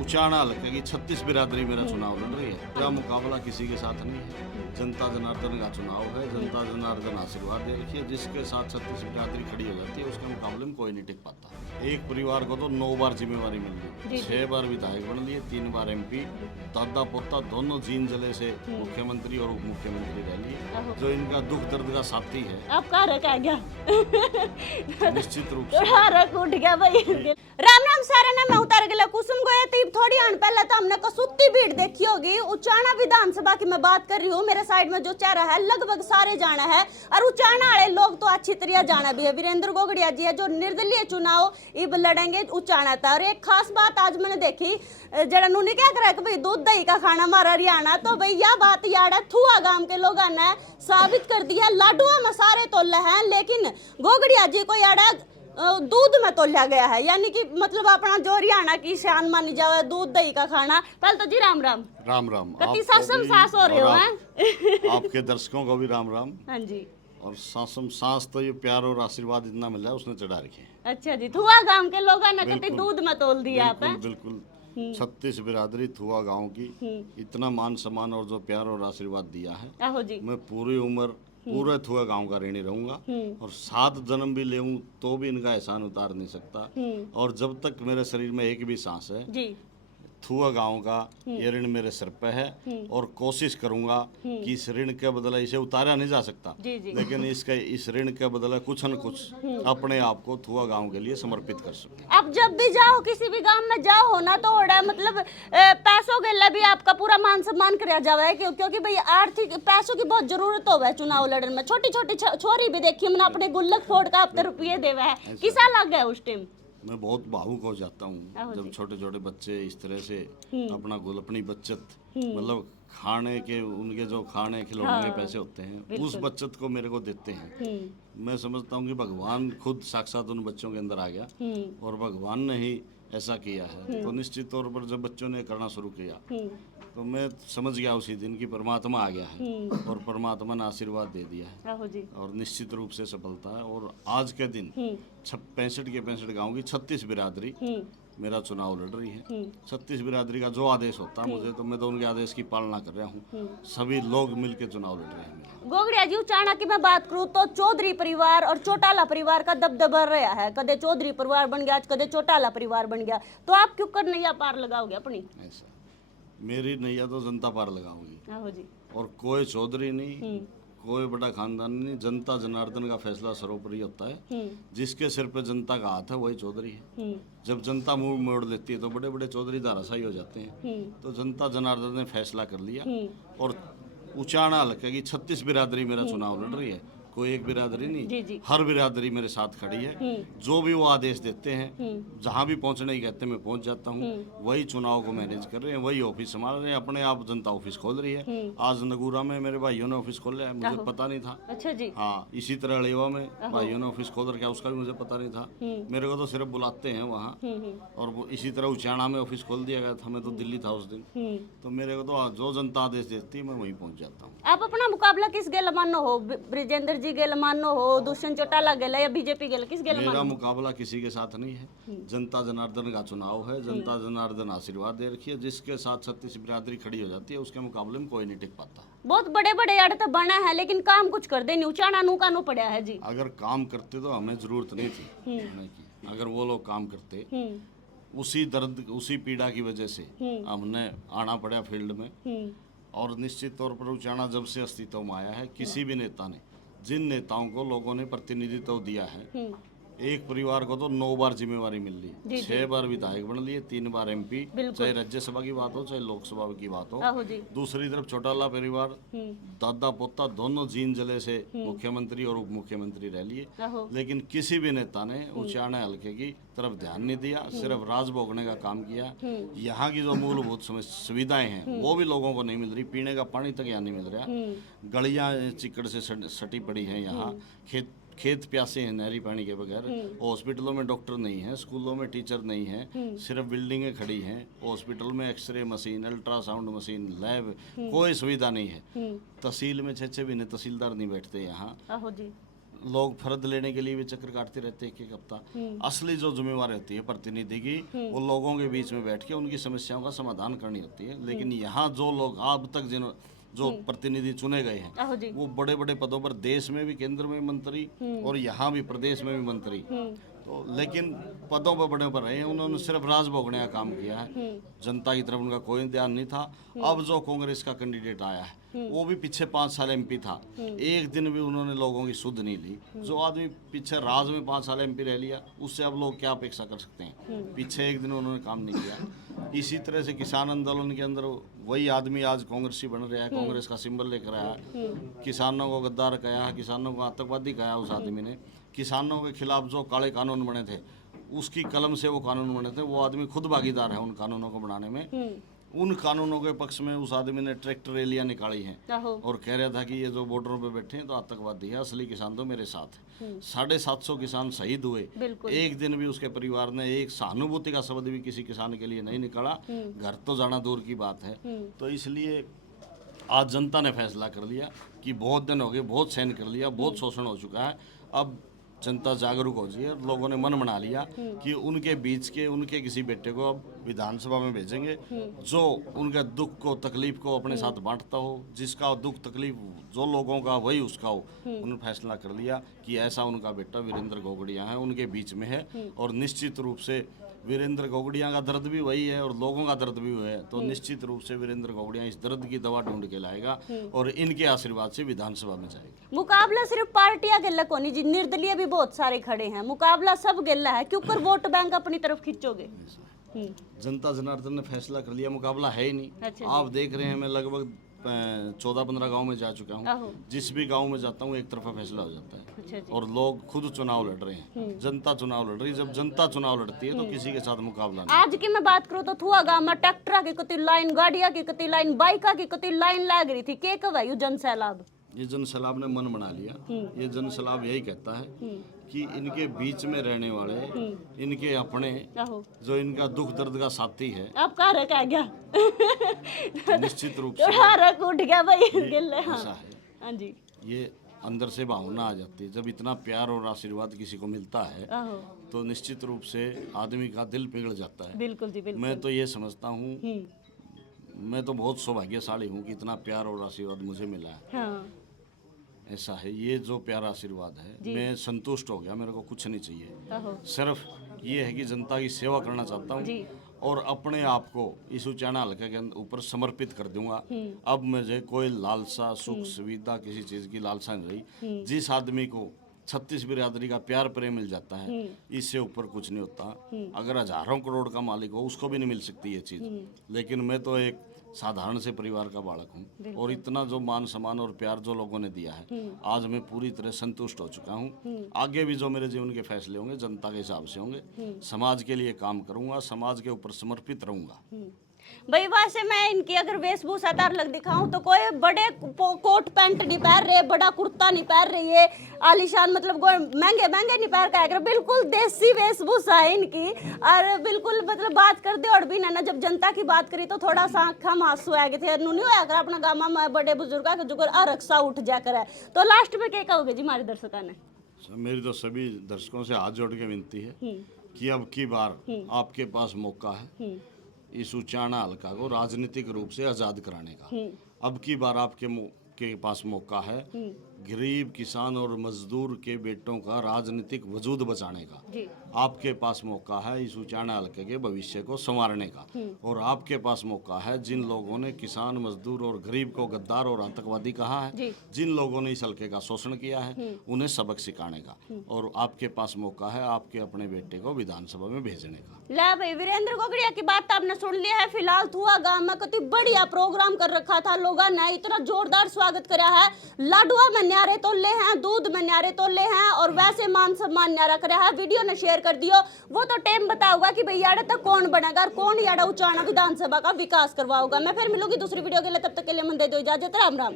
उचाना हल्के की 36 बिरादरी मेरा चुनाव लड़ रही है। मेरा मुकाबला किसी के साथ नहीं है। जनता जनार्दन का चुनाव है। जनता जनार्दन आशीर्वाद दे रखी है। जिसके साथ 36 बिरादरी खड़ी हो जाती है उसके मुकाबले में कोई नहीं टिक पाता। एक परिवार को तो 9 बार जिम्मेवारी मिल गई, 6 बार विधायक बन लिए, 3 बार MP, दादा पोता दोनों जीन जले से मुख्यमंत्री और उप मुख्यमंत्री रह लिए। जो इनका दुख दर्द का साथी है। आपका रख आ गया निश्चित रूप से रख उठ गया भाई। राम राम सारे ने मैं उतार गया कुसुम गए तीब थोड़ी आन पहले तो हमने कसुत्ती भीड़ देखी होगी। उचाना विधानसभा की मैं बात कर रही हूँ। मेरे साइड में जो चेहरा है लगभग सारे जाना है और उचाना वाले लोग तो अच्छी तरह जाना भी है। वीरेंद्र गोगड़िया जी है जो निर्दलीय चुनाव इब लड़ेंगे उचाना था। और एक खास बात आज मैंने देखी जरा उन्होंने क्या करा कि भाई दूध दही का खाना हमारा हरियाणा, तो भाई यह बात यार थुआ गांव के लोगों ने साबित कर दिया। लाडुआ में सारे तोले हैं लेकिन गोगड़िया जी को यार दूध में तोला गया है, यानी कि मतलब अपना जो हरियाणा की शान मानी जावे दूध दही का खाना। पहले तो जी राम राम राम राम। कति सासम सास हो रहे हो हैं आपके दर्शकों को भी राम राम। हाँ जी। और सासम सास तो ये प्यार और आशीर्वाद इतना मिला है उसने चढ़ा रखे। अच्छा जी, थुआ गांव के लोगों ने कति दूध में तोल दिया आप हैं। बिल्कुल 36 बिरादरी थुआ गांव की इतना मान सम्मान और जो प्यार और आशीर्वाद दिया है। आहो जी। मैं पूरी उम्र पूरे थुआ गांव का ऋणी रहूंगा और 7 जन्म भी लेऊं तो भी इनका एहसान उतार नहीं सकता। और जब तक मेरे शरीर में एक भी सांस है जी थुआ गांव का ये ऋण मेरे सिर पे है और कोशिश करूंगा कि इस ऋण के बदले इसे उतारा नहीं जा सकता, लेकिन इस ऋण के बदले कुछ न कुछ अपने आप को थुआ गांव के लिए समर्पित कर सकूं। आप जब भी जाओ किसी भी गांव में जाओ हो ना तो ओड़ा मतलब पैसों के लिए भी आपका पूरा मान सम्मान किया जावे क्योंकि भाई आर्थिक पैसों की बहुत जरूरत होवे चुनाव लड़ने में। छोटी छोटी छोरी भी देखी मैंने अपने गुल्लक फोड़ का अब रुपये देवे है किसा लग गया उस टाइम। मैं बहुत भावुक हो जाता हूँ जब छोटे छोटे बच्चे इस तरह से अपनी बचत मतलब खाने के उनके जो खाने खिलौने के पैसे होते हैं उस बचत को मेरे को देते हैं। मैं समझता हूँ कि भगवान खुद साक्षात उन बच्चों के अंदर आ गया और भगवान ने ही ऐसा किया है। तो निश्चित तौर पर जब बच्चों ने करना शुरू किया तो मैं समझ गया उसी दिन कि परमात्मा आ गया है और परमात्मा ने आशीर्वाद दे दिया है और निश्चित रूप से सफलता है। और आज के दिन 65 के 65 गांव की 36 बिरादरी मेरा चुनाव लड़ रही है। 36 बिरादरी का जो आदेश होता है मुझे तो मैं तो उनके आदेश की पालना कर रहा हूँ। सभी लोग मिलकर चुनाव लड़ रहे हैं। गोगड़िया जी उचाना की मैं बात करूँ तो चौधरी परिवार और चौटाला परिवार का दबदबा रहा है। कदे चौधरी परिवार बन गया कदे चौटाला परिवार बन गया, तो आप क्यों कर नैया पार लगाओगे अपनी? ऐसा मेरी नैया तो जनता पार लगाऊंगी। आहो जी। और कोई चौधरी नहीं कोई बड़ा खानदान नहीं, जनता जनार्दन का फैसला सर्वोपरि होता है। जिसके सिर पे जनता का हाथ है वही चौधरी है। जब जनता मुंह मोड़ लेती है तो बड़े बड़े चौधरी धाराशाही हो जाते हैं। तो जनता जनार्दन ने फैसला कर लिया और उचाना हल्के की 36 बिरादरी मेरा चुनाव लड़ रही है। कोई एक बिरादरी नहीं, हर बिरादरी मेरे साथ खड़ी है। जो भी वो आदेश देते हैं जहाँ भी पहुँचने ही कहते हैं मैं पहुँच जाता हूँ। वही चुनाव को मैनेज कर रहे हैं, वही ऑफिस संभाल रहे हैं। अपने आप जनता ऑफिस खोल रही है। आज नगूरा में मेरे भाइयों ने ऑफिस खोला है, मुझे पता नहीं था। अच्छा जी। हाँ, इसी तरह अलेवा में भाइयों ने ऑफिस खोल रखा, उसका भी मुझे पता नहीं था। मेरे को तो सिर्फ बुलाते हैं वहाँ। और वो इसी तरह उचाना में ऑफिस खोल दिया गया था। मैं तो दिल्ली था उस दिन। तो मेरे को तो जो जनता आदेश देती है मैं वहीं पहुँच जाता हूँ। आप अपना मुकाबला किस गेल मानो हो? ब्रिजेंद्र जी गेल मानो हो, दुष्यंत चौटाला गेल या बीजेपी गेल, किस गेल मानो? मेरा मुकाबला किसी के साथ नहीं है। जनता जनार्दन का चुनाव है। जनता जनार्दन आशीर्वाद दे रखी है। जिसके साथ 36 बिरादरी खड़ी हो जाती है उसके मुकाबले में कोई नहीं टिक पाता। बहुत बड़े बड़े अड़ तो बना है लेकिन काम कुछ कर दे नहीं। उचाना नू का नू पड़ा है जी। अगर काम करते तो हमें जरूरत नहीं थी की। अगर वो लोग काम करते उसी दर्द उसी पीड़ा की वजह से हमने आना पड़ा फील्ड में। और निश्चित तौर पर उचाना जब से अस्तित्व में आया है किसी भी नेता ने जिन नेताओं को लोगों ने प्रतिनिधित्व दिया है एक परिवार को तो 9 बार जिम्मेवारी मिल ली, 6 बार विधायक बन लिए, 3 बार MP, चाहे राज्यसभा की बात हो चाहे लोकसभा की बात हो। दूसरी तरफ चौटाला परिवार दादा पोता दोनों जीन जले से मुख्यमंत्री और उप मुख्यमंत्री रह लिए। लेकिन किसी भी नेता ने उचाना हल्के की तरफ ध्यान नहीं दिया, सिर्फ राज भोगने का काम किया। यहाँ की जो मूलभूत सुविधाएं हैं वो भी लोगों को नहीं मिल रही। पीने का पानी तक यहाँ नहीं मिल रहा। गलियां चिकड़ से सटी पड़ी हैं। यहाँ खेत प्यासे हैं नहरी पानी के बगैर। हॉस्पिटलों में डॉक्टर नहीं है, स्कूलों में टीचर नहीं है, सिर्फ बिल्डिंगें खड़ी हैं। हॉस्पिटल में x ray machine, ultrasound machine, lab, कोई सुविधा नहीं है। तहसील में 6-6 महीने तहसीलदार नहीं बैठते यहाँ। लोग फर्द लेने के लिए भी चक्कर काटते रहते हैं एक हफ्ता। असली जो जिम्मेवारी होती है प्रतिनिधि की, वो लोगों के बीच में बैठ के उनकी समस्याओं का समाधान करनी होती है। लेकिन यहाँ जो लोग अब तक जो प्रतिनिधि चुने गए हैं, वो बड़े बड़े पदों पर, देश में भी, केंद्र में मंत्री और यहाँ भी प्रदेश में भी मंत्री, तो लेकिन पदों पर बड़े पर रहे हैं, उन्होंने सिर्फ राज भोगने का काम किया है। जनता की तरफ उनका कोई ध्यान नहीं था। अब जो कांग्रेस का कैंडिडेट आया है, वो भी पीछे 5 साल एमपी था, एक दिन भी उन्होंने लोगों की सुध नहीं ली। जो आदमी पीछे राज में 5 साल एमपी रह लिया, उससे अब लोग क्या अपेक्षा कर सकते हैं? पीछे एक दिन उन्होंने काम नहीं किया। इसी तरह से किसान आंदोलन के अंदर वही आदमी आज कांग्रेसी बन रहा है, कांग्रेस का सिंबल लेकर आया, किसानों को गद्दार कहा, किसानों को आतंकवादी कहा। उस आदमी ने किसानों के खिलाफ जो काले कानून बने थे, उसकी कलम से वो कानून बने थे, वो आदमी खुद भागीदार है उन कानूनों को बनाने में। उन कानूनों के पक्ष में उस आदमी ने ट्रैक्टर रैलियां निकाली हैं और कह रहा था कि ये जो बॉर्डरों पे बैठे हैं तो आतंकवादी है, असली किसान तो मेरे साथ है। 750 किसान शहीद हुए, एक दिन भी उसके परिवार ने एक सहानुभूति का शब्द भी किसी किसान के लिए नहीं निकाला। घर तो जाना दूर की बात है। तो इसलिए आज जनता ने फैसला कर लिया कि बहुत दिन हो गए, बहुत सहन कर लिया, बहुत शोषण हो चुका है। अब जनता जागरूक हो जाए। लोगों ने मन बना लिया कि उनके बीच के उनके किसी बेटे को अब विधानसभा में भेजेंगे, जो उनके दुख को, तकलीफ को अपने साथ बांटता हो, जिसका दुख तकलीफ जो लोगों का वही उसका हो। उन्होंने फैसला कर लिया कि ऐसा उनका बेटा वीरेंद्र गोगड़िया है, उनके बीच में है। और निश्चित रूप से वीरेंद्र गोगड़िया का दर्द भी वही है और लोगों का दर्द भी वही है। तो निश्चित रूप से वीरेंद्र गोगड़िया इस दर्द की दवा ढूंढ के लाएगा और इनके आशीर्वाद से विधानसभा में जाएगा। मुकाबला सिर्फ पार्टियां गिल्ला को नहीं जी, निर्दलीय भी बहुत सारे खड़े हैं, मुकाबला सब गिल्ला है। क्यों कर वोट बैंक अपनी तरफ खींचोगे? जनता जनार्दन ने फैसला कर लिया, मुकाबला है ही नहीं। आप देख रहे हैं, मैं लगभग 14-15 गांव में जा चुका हूँ। जिस भी गांव में जाता हूँ एक तरफा फैसला हो जाता है। और लोग खुद चुनाव लड़ रहे हैं, जनता चुनाव लड़ रही है। जब जनता चुनाव लड़ती है तो किसी के साथ मुकाबला नहीं। आज की मैं बात करूँ तो थुआ गांव में ट्रैक्टर की कति लाइन, गाड़िया की कति लाइन, बाइका की कति लाइन लग रही थी। के कब है जन सैलाब? ये जन सैलाब ने मन बना लिया। ये जन सैलाब यही कहता है कि इनके बीच में रहने वाले, इनके अपने, जो इनका दुख दर्द का साथी है। आप कह रहे क्या गया? निश्चित रूप से उठ गया भाई। ऐसा है। हाँ जी, ये अंदर से भावना आ जाती है। जब इतना प्यार और आशीर्वाद किसी को मिलता है तो निश्चित रूप से आदमी का दिल पिघल जाता है। बिल्कुल जी, बिल्कुल। मैं तो ये समझता हूँ, मैं तो बहुत सौभाग्यशाली हूँ कि इतना प्यार और आशीर्वाद मुझे मिला है। हाँ। ऐसा है, ये जो प्यारा आशीर्वाद है, मैं संतुष्ट हो गया। मेरे को कुछ नहीं चाहिए, सिर्फ ये है कि जनता की सेवा करना चाहता हूँ और अपने आप को इस उचाना हल्के के ऊपर समर्पित कर दूंगा। अब मुझे कोई लालसा, सुख सुविधा, किसी चीज़ की लालसा नहीं रही। जिस आदमी को 36 बिरादरी का प्यार प्रेम मिल जाता है, इससे ऊपर कुछ नहीं होता। अगर हजारों करोड़ का मालिक हो, उसको भी नहीं मिल सकती ये चीज़। लेकिन मैं तो एक साधारण से परिवार का बालक हूँ और इतना जो मान सम्मान और प्यार जो लोगों ने दिया है, आज मैं पूरी तरह संतुष्ट हो चुका हूँ। आगे भी जो मेरे जीवन के फैसले होंगे जनता के हिसाब से होंगे। समाज के लिए काम करूँगा, समाज के ऊपर समर्पित रहूँगा। भाई वैसे मैं इनकी अगर वेशभूषा लग दिखाऊं तो कोई बड़े कोट पैंट नहीं पहन रहे, बड़ा कुर्ता नहीं पहन रही है, आलीशान मतलब महंगे महंगे नहीं पहन कर, बिल्कुल देसी वेशभूषा है इनकी। और बिल्कुल मतलब बात कर दे और भी ना जब जनता की बात करी तो थोड़ा सा आँखा में आंसू आ गए थे। नहीं होया कर अपना गाँव में बड़े बुजुर्ग का जो रक्षा उठ जा कर है। तो लास्ट में क्या कहोगे जी हमारे दर्शकों ने? मेरी तो सभी दर्शकों से हाथ जोड़ के विनती है कि अब की बार आपके पास मौका है इस उचाना हल्का को राजनीतिक रूप से आजाद कराने का। अब की बार आपके पास मौका है गरीब किसान और मजदूर के बेटों का राजनीतिक वजूद बचाने का। आपके पास मौका है इस उचाना हल्के के भविष्य को संवारने का। और आपके पास मौका है जिन लोगों ने किसान, मजदूर और गरीब को गद्दार और आतंकवादी कहा है, जिन लोगों ने इस हल्के का शोषण किया है, उन्हें सबक सिखाने का। और आपके पास मौका है आपके अपने बेटे को विधानसभा में भेजने का। ला भाई, वीरेंद्र गोगड़िया की बात आपने सुन लिया है। फिलहाल थुआ गांव में कितनी बढ़िया प्रोग्राम कर रखा था, लोगों ने इतना जोरदार स्वागत करा है। लाडुआ में न्यारे तोले हैं, दूध में न्यारे तोले हैं और वैसे मान सम्मान न्यारा करा है। वीडियो ने शेयर कर दियो, वो तो टाइम बताऊंगा कि भाई यार तक कौन बनेगा और कौन यार उचाना विधानसभा का विकास करवाओगा। मैं फिर मिलूंगी दूसरी वीडियो के लिए, तब तक के लिए मन दे दो इजाजत। राम राम।